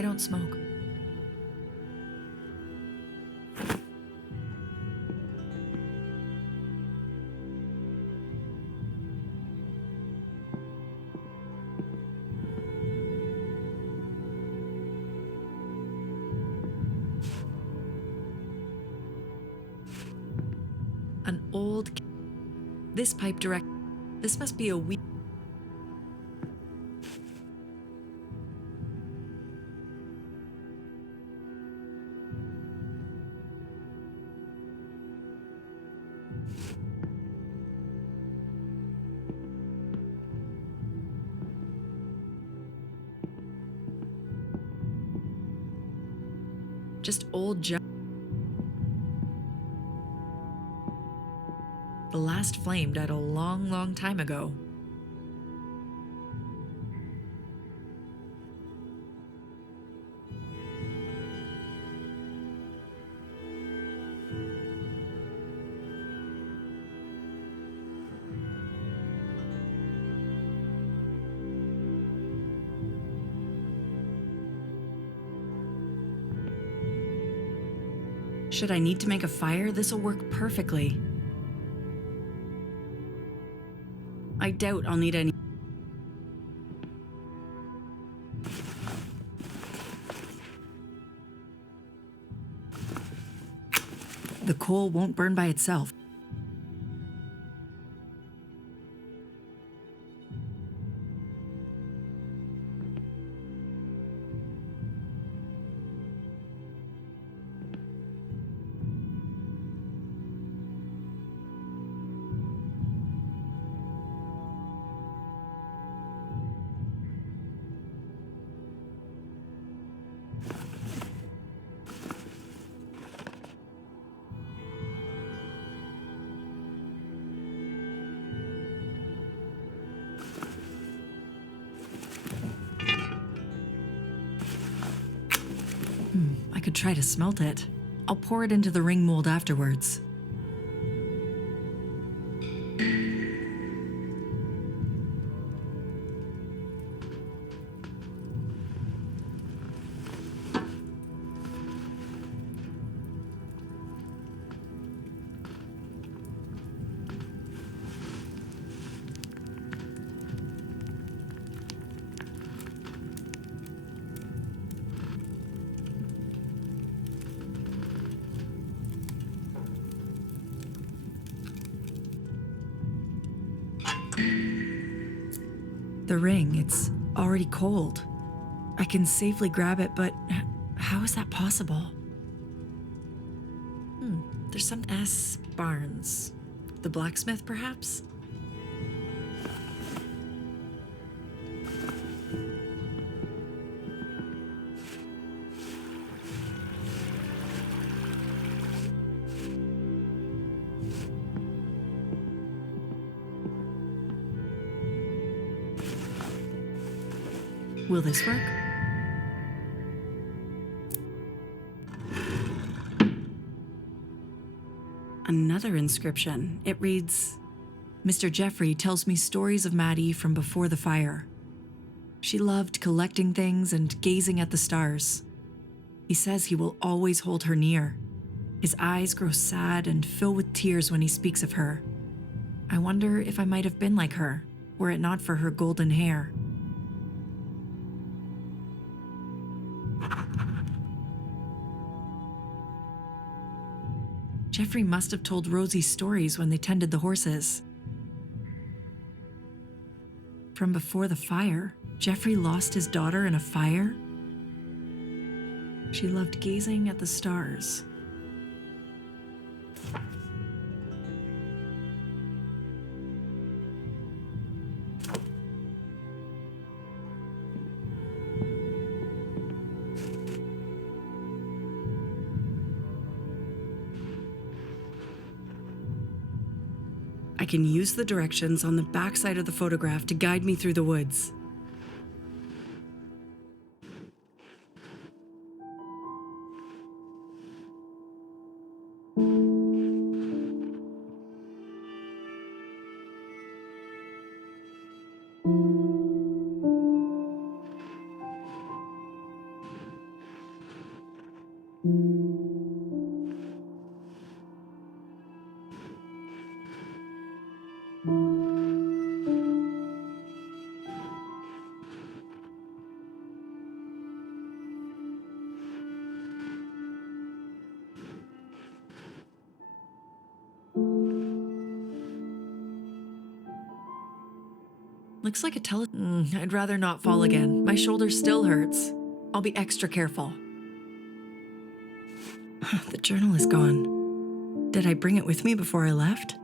I don't smoke. An old... This pipe direct... This must be a weak... Just old junk. The last flame died a long, long time ago. Should I need to make a fire? This'll work perfectly. I doubt I'll need any. The coal won't burn by itself. I could try to smelt it. I'll pour it into the ring mold afterwards. The ring, it's already cold. I can safely grab it, but how is that possible? There's some S. Barnes. The blacksmith, perhaps? Will this work? Another inscription. It reads, Mr. Jeffery tells me stories of Maddie from before the fire. She loved collecting things and gazing at the stars. He says he will always hold her near. His eyes grow sad and fill with tears when he speaks of her. I wonder if I might have been like her, were it not for her golden hair. Jeffrey must have told Rosie stories when they tended the horses. From before the fire, Jeffrey lost his daughter in a fire? She loved gazing at the stars. I can use the directions on the backside of the photograph to guide me through the woods. Looks like a I'd rather not fall again. My shoulder still hurts. I'll be extra careful. The journal is gone. Did I bring it with me before I left?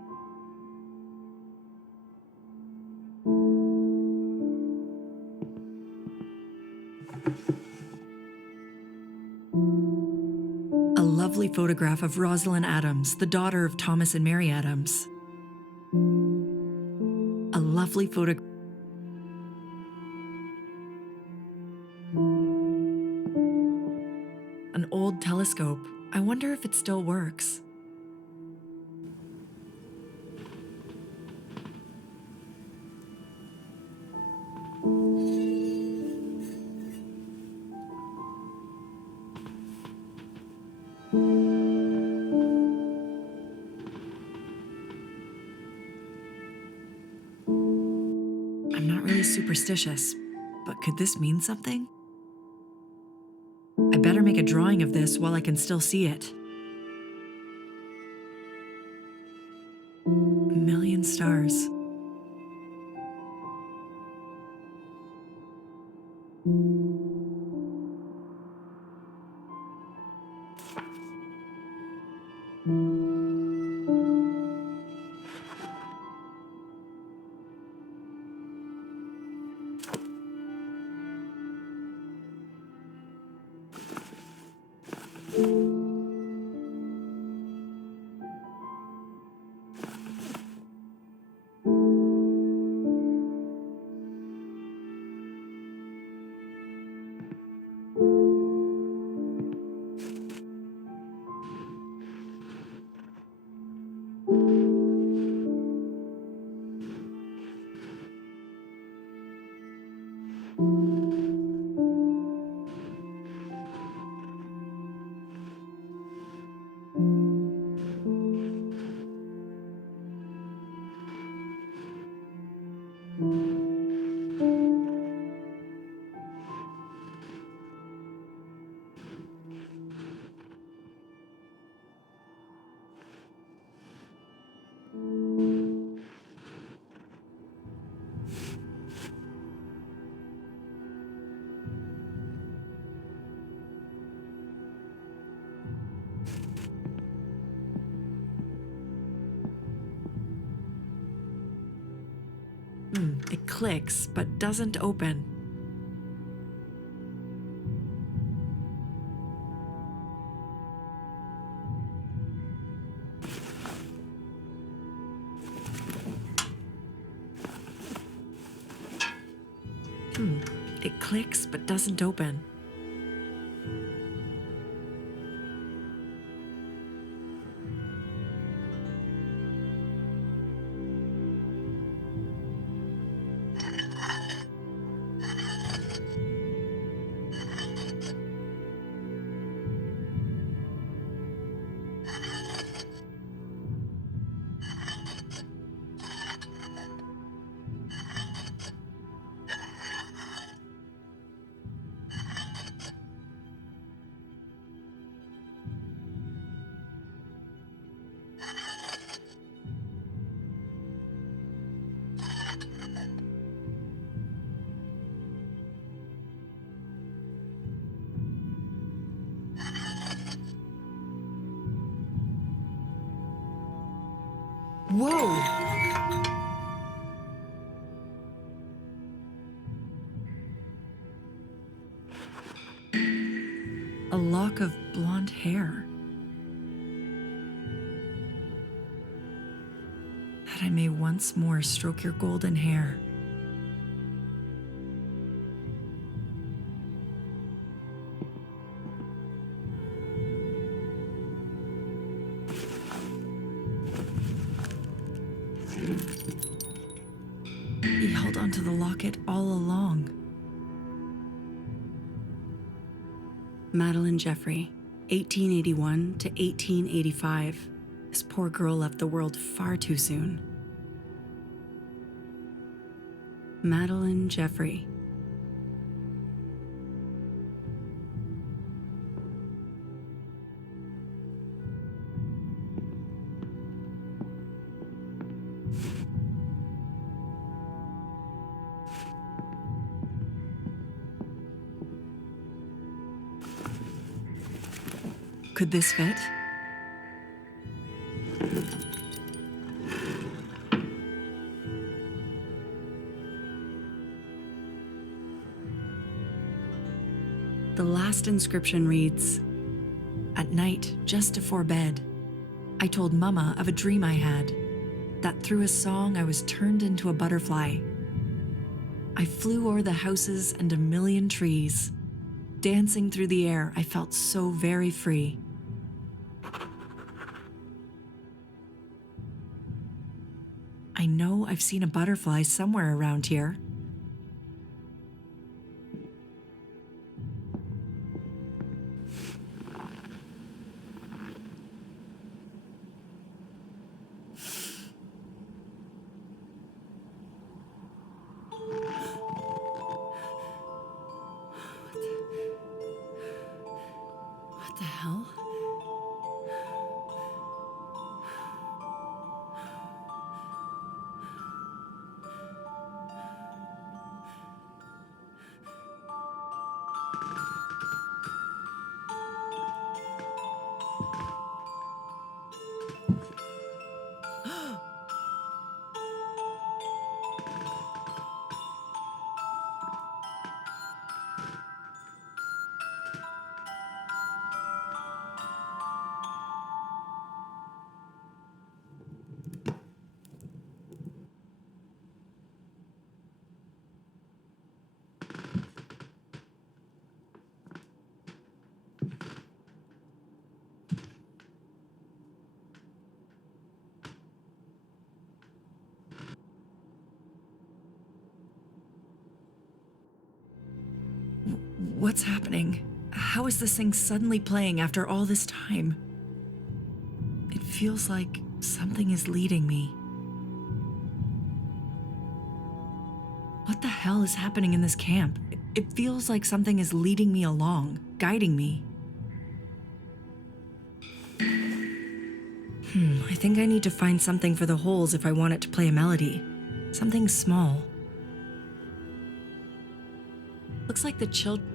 A lovely photograph of Rosalind Adams, the daughter of Thomas and Mary Adams. A lovely photograph. An old telescope. I wonder if it still works. I'm not really superstitious, but could this mean something? I better make a drawing of this while I can still see it. A million stars. It clicks, but doesn't open. It clicks, but doesn't open. Whoa! A lock of blonde hair. That I may once more stroke your golden hair. He held onto the locket all along. Madeline Jeffery, 1881 to 1885. This poor girl left the world far too soon. Madeline Jeffery. Could this fit? The last inscription reads, "At night, just before bed, I told Mama of a dream I had, that through a song I was turned into a butterfly. I flew o'er the houses and a million trees. Dancing through the air, I felt so very free." I know I've seen a butterfly somewhere around here. What the hell? What's happening? How is this thing suddenly playing after all this time? It feels like something is leading me. What the hell is happening in this camp? It feels like something is leading me along, guiding me. I think I need to find something for the holes if I want it to play a melody. Something small. Looks like the children.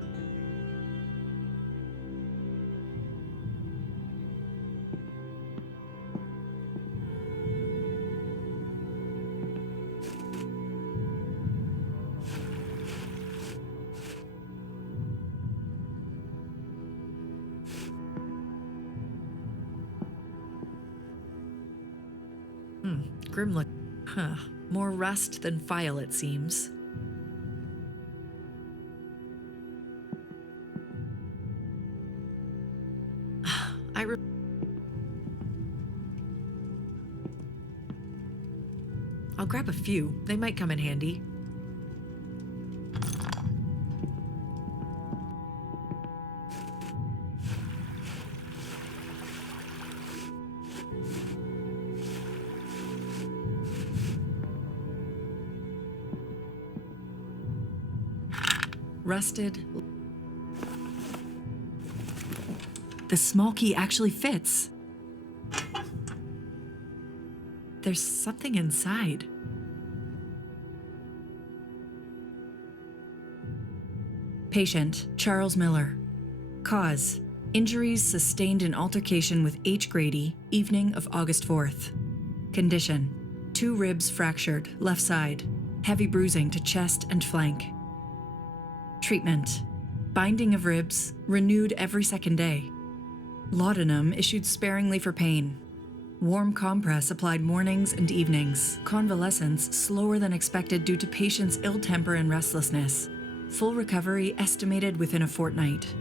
Grim look. More rust than file, it seems. I'll grab a few. They might come in handy. Rusted. The small key actually fits. There's something inside. Patient, Charles Miller. Cause, injuries sustained in altercation with H. Grady, evening of August 4th. Condition, 2 ribs fractured, left side, heavy bruising to chest and flank. Treatment, binding of ribs, renewed every second day. Laudanum issued sparingly for pain. Warm compress applied mornings and evenings. Convalescence slower than expected due to patient's ill temper and restlessness. Full recovery estimated within a fortnight.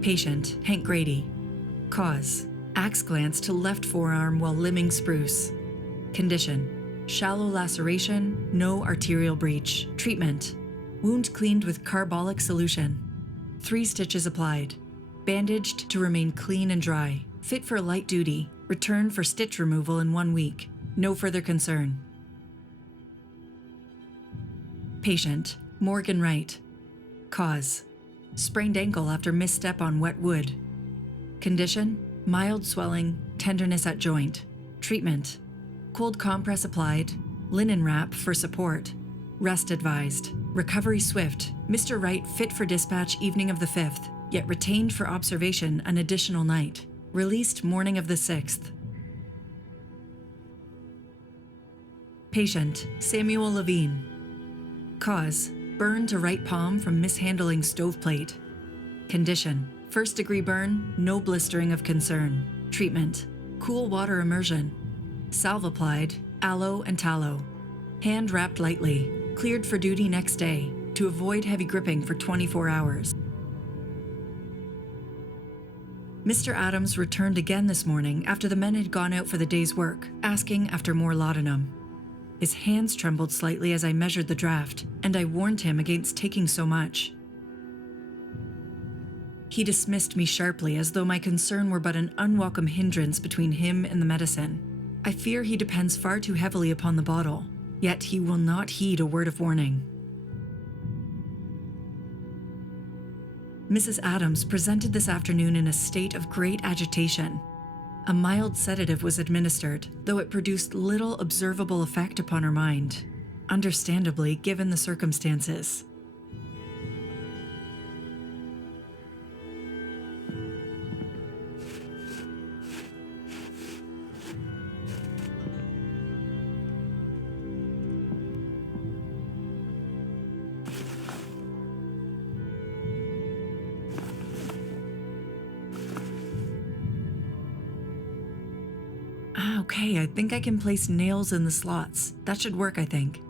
Patient, Hank Grady. Cause, axe glance to left forearm while limbing spruce. Condition, shallow laceration, no arterial breach. Treatment, wound cleaned with carbolic solution. 3 stitches applied. Bandaged to remain clean and dry. Fit for light duty. Return for stitch removal in 1 week. No further concern. Patient, Morgan Wright. Cause, sprained ankle after misstep on wet wood. Condition, mild swelling, tenderness at joint. Treatment, cold compress applied, linen wrap for support. Rest advised. Recovery swift. Mr. Wright fit for dispatch evening of the 5th. yet retained for observation an additional night. Released morning of the 6th. Patient, Samuel Levine. Cause, burn to right palm from mishandling stoveplate. Condition, first-degree burn, no blistering of concern. Treatment, cool water immersion. Salve applied, aloe and tallow. Hand wrapped lightly, cleared for duty next day, to avoid heavy gripping for 24 hours. Mr. Adams returned again this morning after the men had gone out for the day's work, asking after more laudanum. His hands trembled slightly as I measured the draft, and I warned him against taking so much. He dismissed me sharply as though my concern were but an unwelcome hindrance between him and the medicine. I fear he depends far too heavily upon the bottle, yet he will not heed a word of warning. Mrs. Adams presented this afternoon in a state of great agitation. A mild sedative was administered, though it produced little observable effect upon her mind, understandably given the circumstances. Okay, I think I can place nails in the slots. That should work, I think.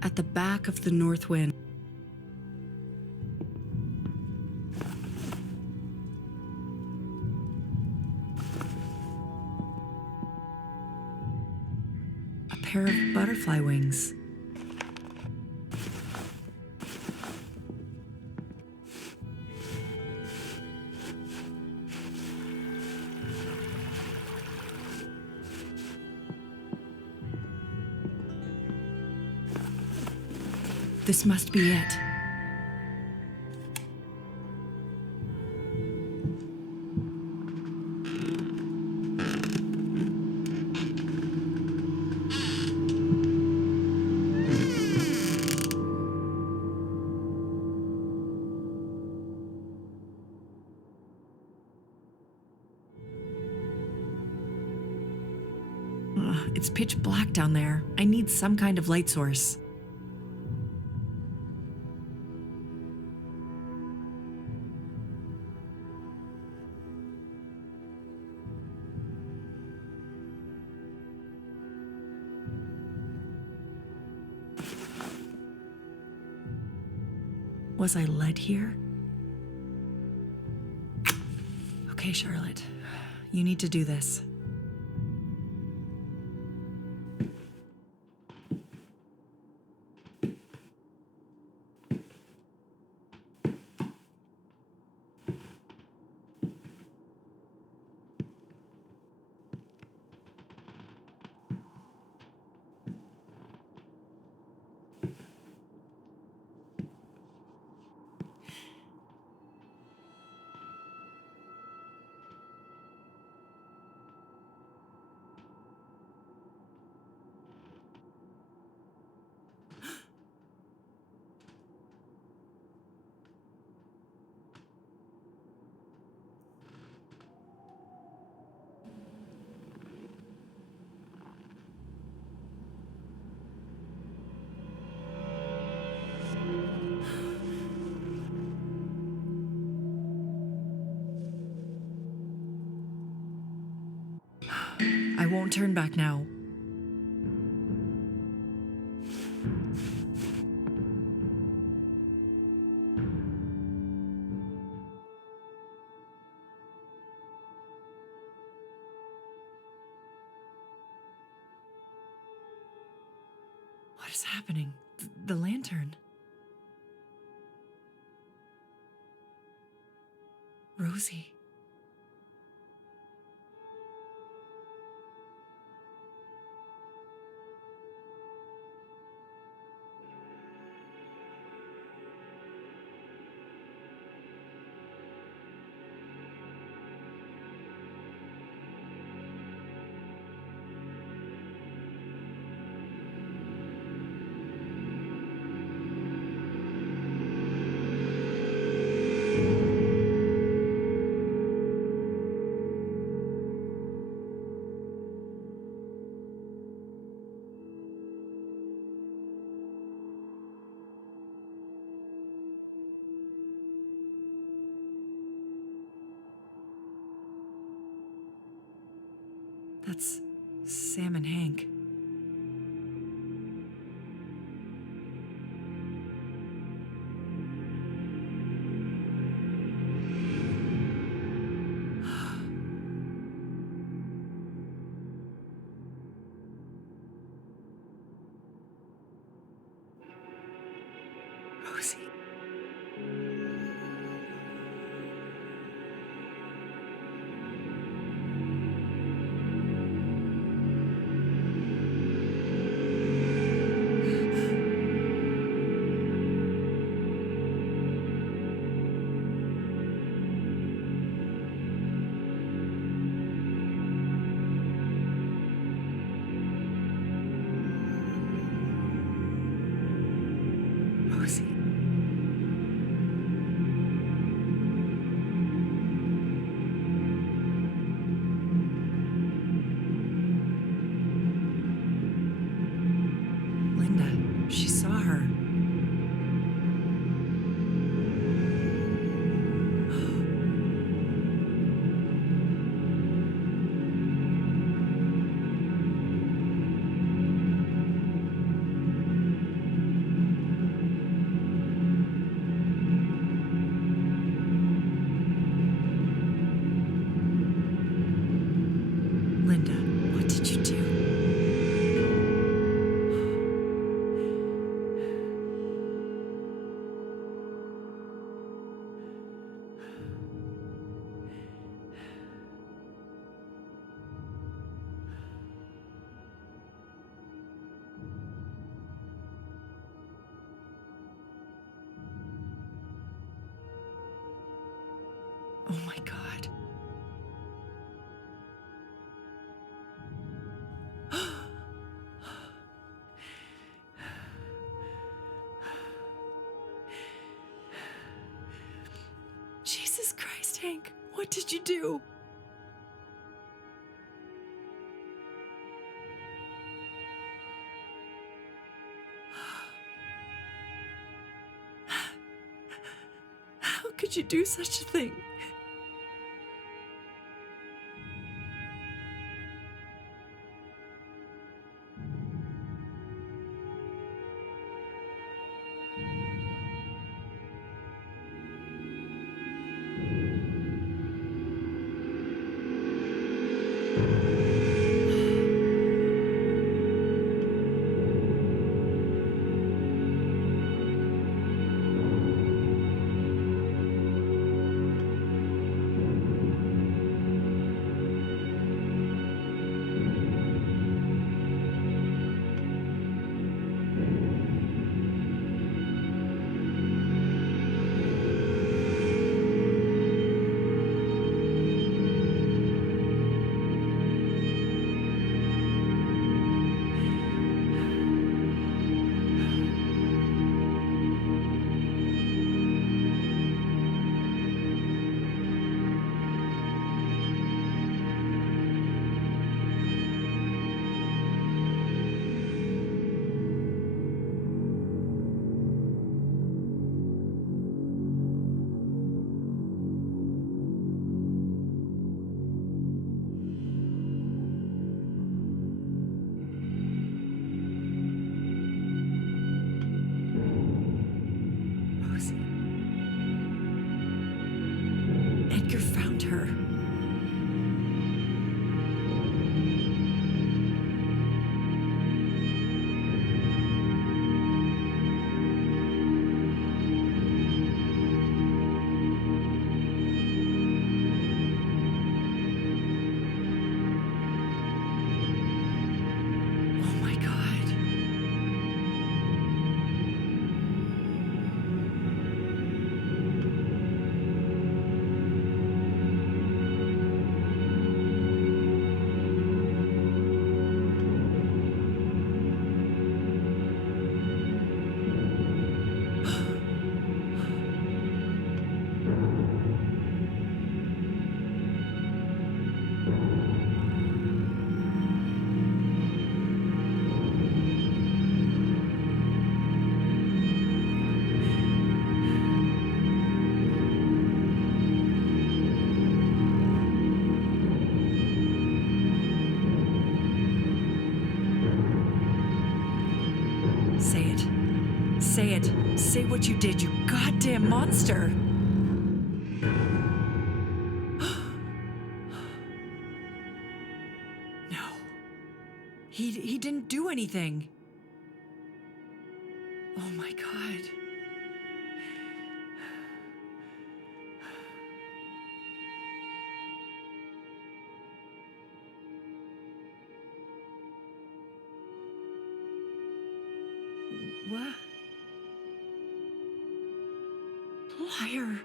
At the back of the north wind. A pair of butterfly wings. This must be it. It's pitch black down there. I need some kind of light source. Was I led here? Okay, Charlotte. You need to do this. I won't turn back now. What is happening? The lantern. Rosie. That's Sam and Hank. Rosie. Rosie. Linda, she saw her. Linda, what did you do? Oh my God. Jesus Christ, Hank, what did you do? How could you do such a thing? Say it. Say it. Say what you did, you goddamn monster. No. He didn't do anything. Oh my God. What? Liar.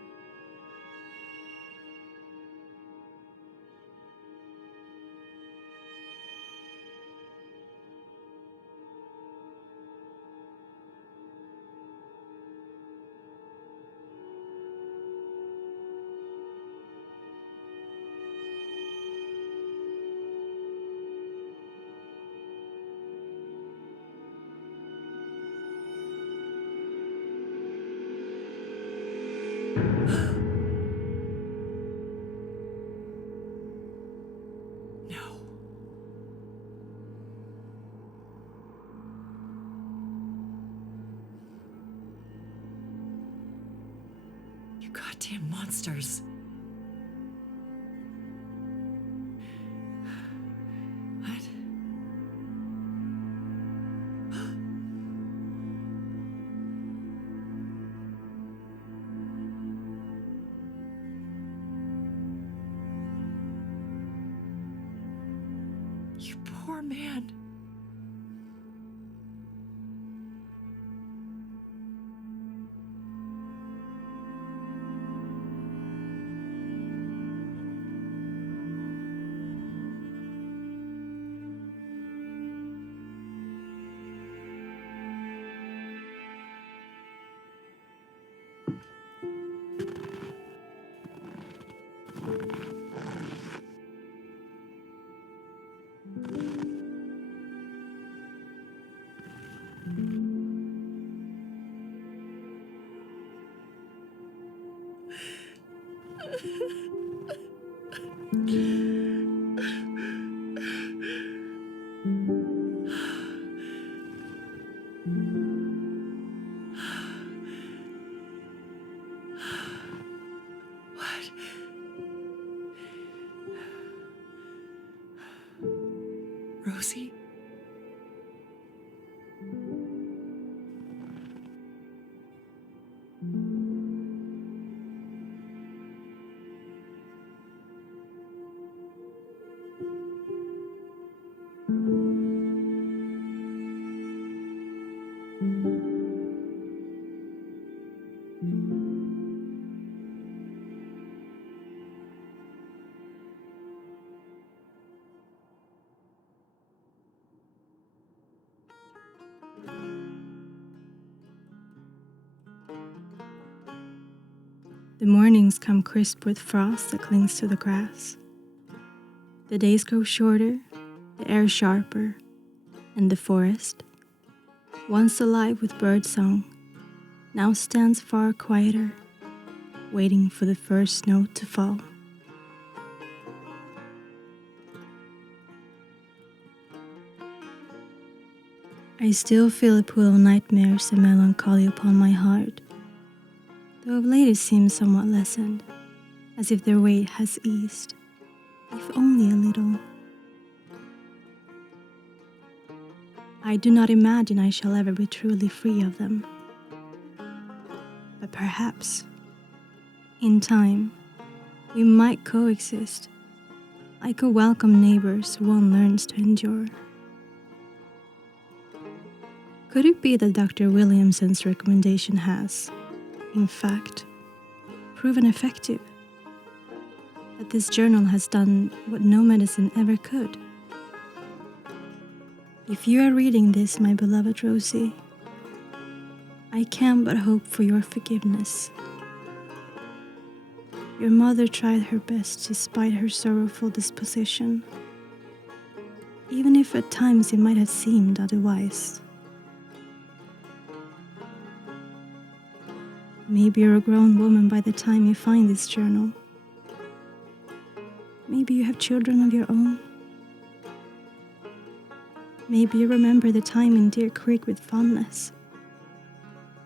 No. You goddamn monsters. What? You poor man. What? Rosie? The mornings come crisp with frost that clings to the grass. The days grow shorter, the air sharper, and the forest, once alive with birdsong, now stands far quieter, waiting for the first snow to fall. I still feel a pull of nightmares and melancholy upon my heart, though of late it seems somewhat lessened, as if their weight has eased, if only a little. I do not imagine I shall ever be truly free of them. But perhaps, in time, we might coexist, like a welcome neighbors one learns to endure. Could it be that Dr. Williamson's recommendation has, in fact, proven effective? That this journal has done what no medicine ever could? If you are reading this, my beloved Rosie, I can but hope for your forgiveness. Your mother tried her best despite her sorrowful disposition, even if at times it might have seemed otherwise. Maybe you're a grown woman by the time you find this journal. Maybe you have children of your own. Maybe you remember the time in Deer Creek with fondness,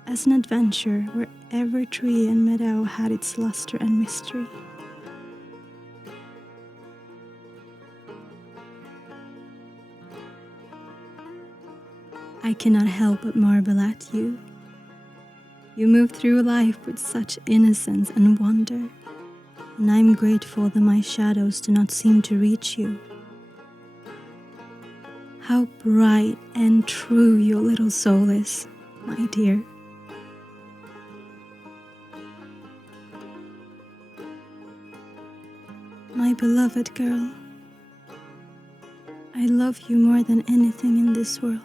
as an adventure where every tree and meadow had its luster and mystery. I cannot help but marvel at you. You move through life with such innocence and wonder, and I'm grateful that my shadows do not seem to reach you. How bright and true your little soul is, my dear. My beloved girl, I love you more than anything in this world.